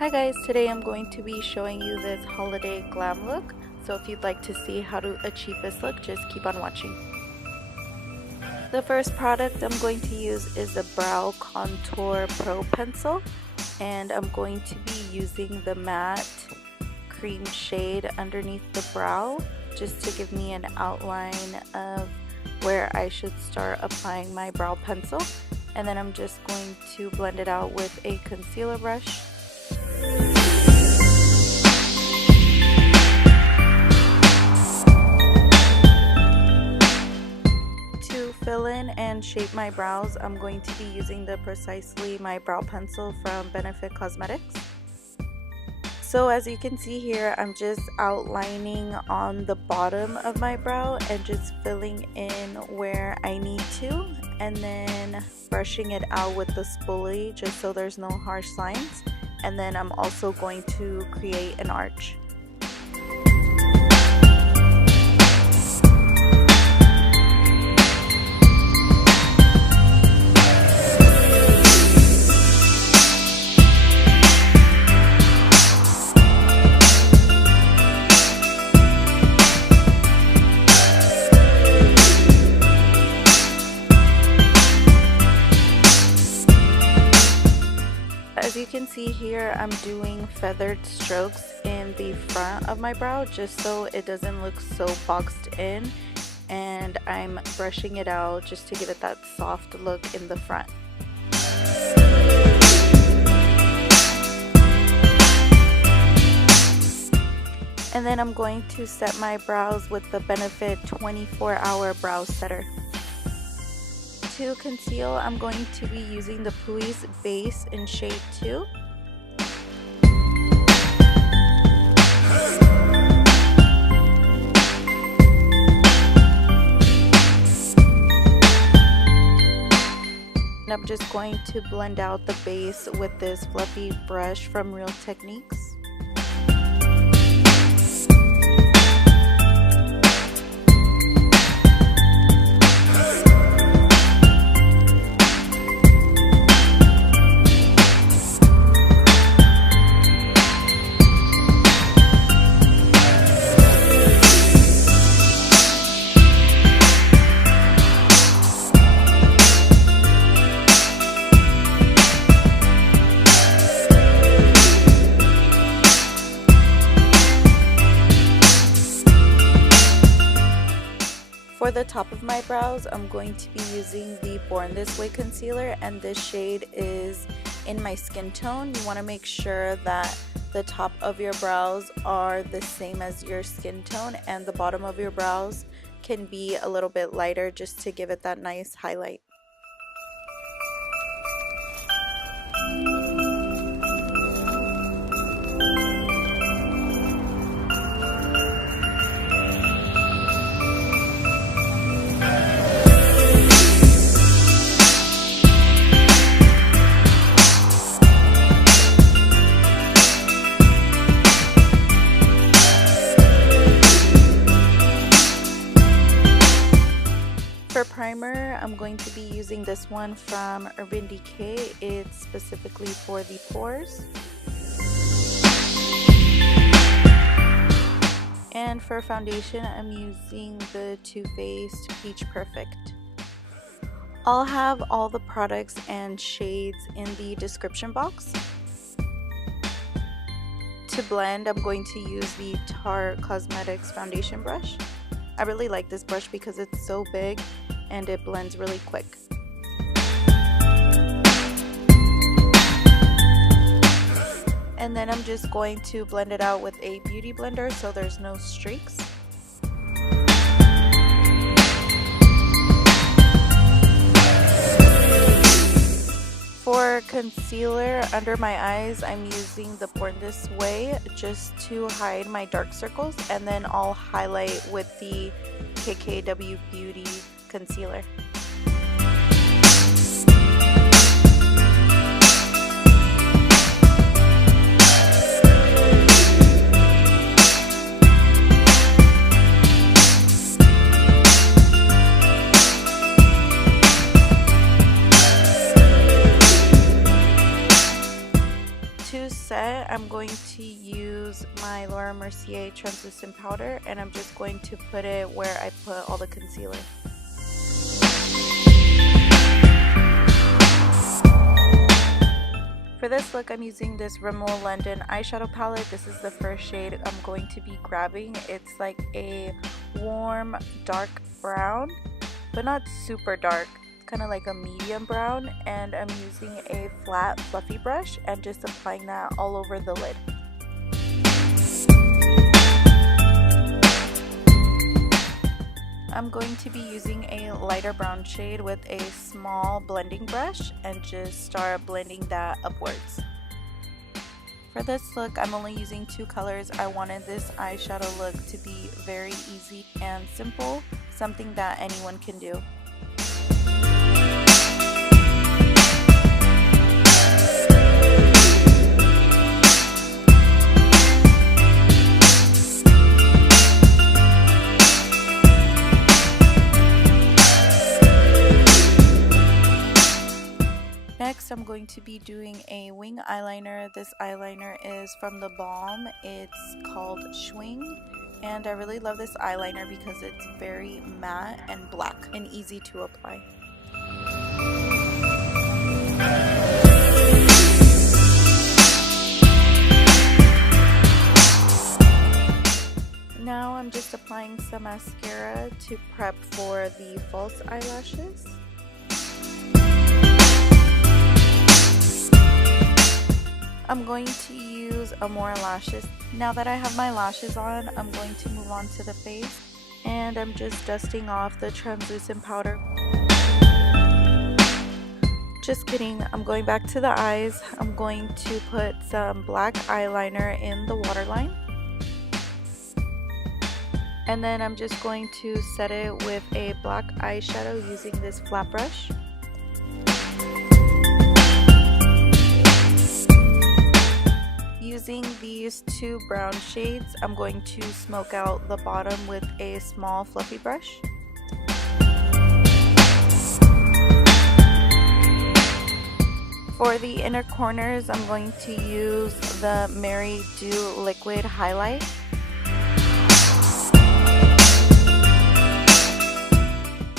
Hi guys, today I'm going to be showing you this holiday glam look. So if you'd like to see how to achieve this look, just keep on watching. The first product I'm going to use is the Brow Contour Pro Pencil, and I'm going to be using the matte cream shade underneath the brow just to give me an outline of where I should start applying my brow pencil. And then I'm just going to blend it out with a concealer brush. To fill in and shape my brows, I'm going to be using the Precisely My Brow Pencil from Benefit Cosmetics. So as you can see here, I'm just outlining on the bottom of my brow and just filling in where I need to, and then brushing it out with the spoolie just so there's no harsh lines. And then I'm also going to create an arch. As you can see here, I'm doing feathered strokes in the front of my brow just so it doesn't look so boxed in, and I'm brushing it out just to give it that soft look in the front. And then I'm going to set my brows with the Benefit 24-Hour Brow Setter. To conceal, I'm going to be using the Plouise base in shade 2. And I'm just going to blend out the base with this fluffy brush from Real Techniques. For the top of my brows, I'm going to be using the Born This Way concealer, and this shade is in my skin tone. You want to make sure that the top of your brows are the same as your skin tone, and the bottom of your brows can be a little bit lighter just to give it that nice highlight. For primer, I'm going to be using this one from Urban Decay. It's specifically for the pores. And for foundation, I'm using the Too Faced Peach Perfect. I'll have all the products and shades in the description box. To blend, I'm going to use the Tarte Cosmetics foundation brush. I really like this brush because it's so big and it blends really quick. And then I'm just going to blend it out with a beauty blender so there's no streaks. For concealer under my eyes, I'm using the Born This Way just to hide my dark circles, and then I'll highlight with the KKW Beauty concealer. set, I'm going to use my Laura Mercier translucent powder, and I'm just going to put it where I put all the concealer. For this look, I'm using this Rimmel London eyeshadow palette. This is the first shade I'm going to be grabbing. It's like a warm dark brown, but not super dark. Kind of like a medium brown, and I'm using a flat fluffy brush and just applying that all over the lid. I'm going to be using a lighter brown shade with a small blending brush and just start blending that upwards. For this look, I'm only using 2 colors. I wanted this eyeshadow look to be very easy and simple, something that anyone can do. Next, I'm going to be doing a wing eyeliner. This eyeliner is from the Balm. It's called Schwing, and I really love this eyeliner because it's very matte and black and easy to apply. Now I'm just applying some mascara to prep for the false eyelashes. I'm going to use Amora Lashes. Now that I have my lashes on, I'm going to move on to the face, and I'm just dusting off the translucent powder. Just kidding, I'm going back to the eyes. I'm going to put some black eyeliner in the waterline, and then I'm just going to set it with a black eyeshadow using this flat brush. Using these 2 brown shades, I'm going to smoke out the bottom with a small fluffy brush. For the inner corners, I'm going to use the Mary Dew Liquid highlight.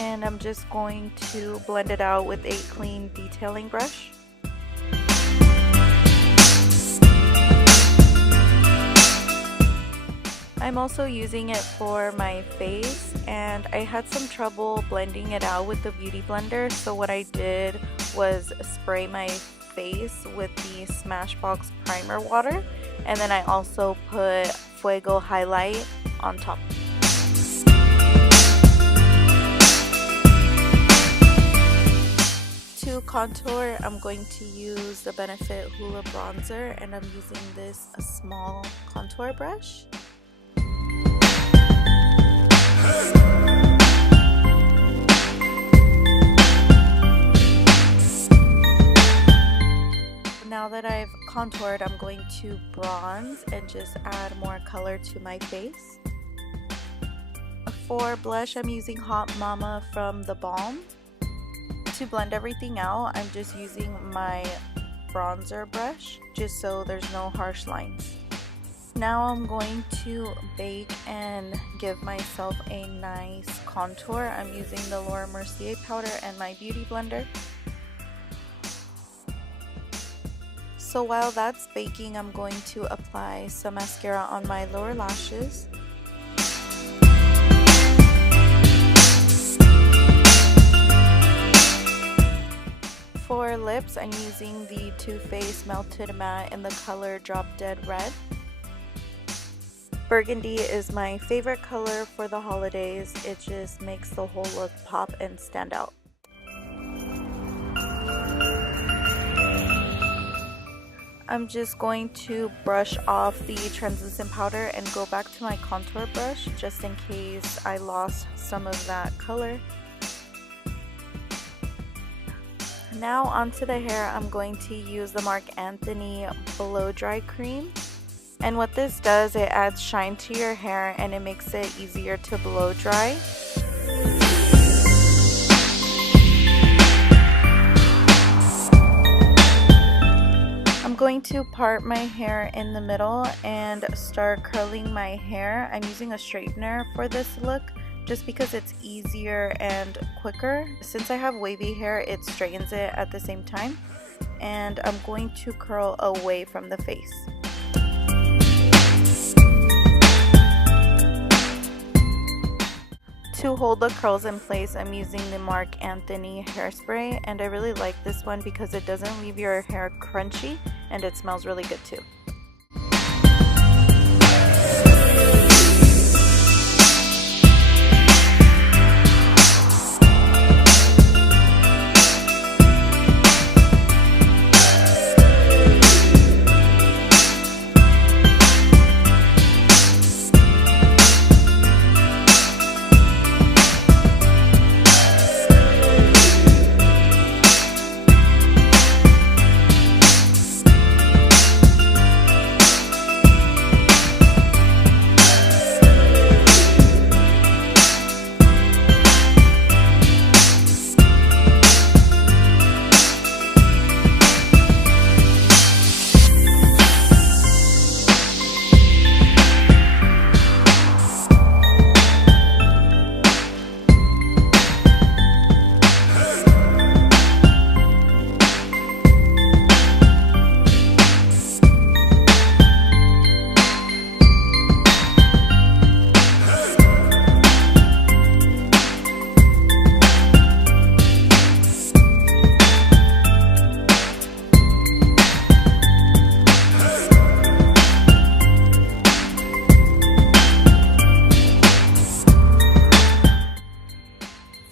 And I'm just going to blend it out with a clean detailing brush. I'm also using it for my face, and I had some trouble blending it out with the beauty blender, so what I did was spray my face with the Smashbox primer water, and then I also put Fuego highlight on top. To contour, I'm going to use the Benefit Hoola bronzer, and I'm using this small contour brush. Now that I've contoured, I'm going to bronze and just add more color to my face. For blush, I'm using Hot Mama from the Balm. To blend everything out, I'm just using my bronzer brush just so there's no harsh lines. Now I'm going to bake and give myself a nice contour. I'm using the Laura Mercier powder and my beauty blender. So while that's baking, I'm going to apply some mascara on my lower lashes. For lips, I'm using the Too Faced Melted Matte in the color Drop Dead Red. Burgundy is my favorite color for the holidays. It just makes the whole look pop and stand out. I'm just going to brush off the translucent powder and go back to my contour brush just in case I lost some of that color. Now onto the hair, I'm going to use the Marc Anthony Blow Dry Cream. And what this does, it adds shine to your hair and it makes it easier to blow dry. going to part my hair in the middle and start curling my hair. I'm using a straightener for this look just because it's easier and quicker. Since I have wavy hair, it straightens it at the same time. And I'm going to curl away from the face. To hold the curls in place, I'm using the Marc Anthony hairspray, and I really like this one because it doesn't leave your hair crunchy and it smells really good too.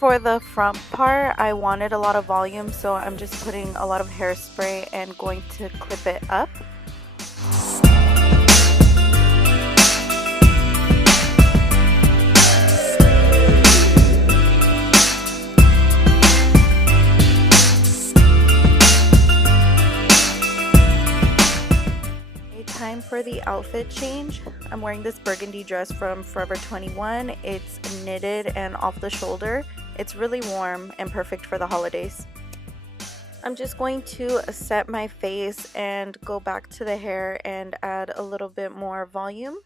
For the front part, I wanted a lot of volume, so I'm just putting a lot of hairspray and going to clip it up. Time for the outfit change. I'm wearing this burgundy dress from Forever 21. It's knitted and off the shoulder. It's really warm and perfect for the holidays. I'm just going to set my face and go back to the hair and add a little bit more volume.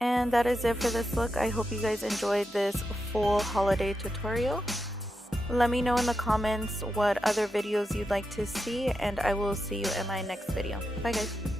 And that is it for this look. I hope you guys enjoyed this full holiday tutorial. Let me know in the comments what other videos you'd like to see, and I will see you in my next video. Bye guys.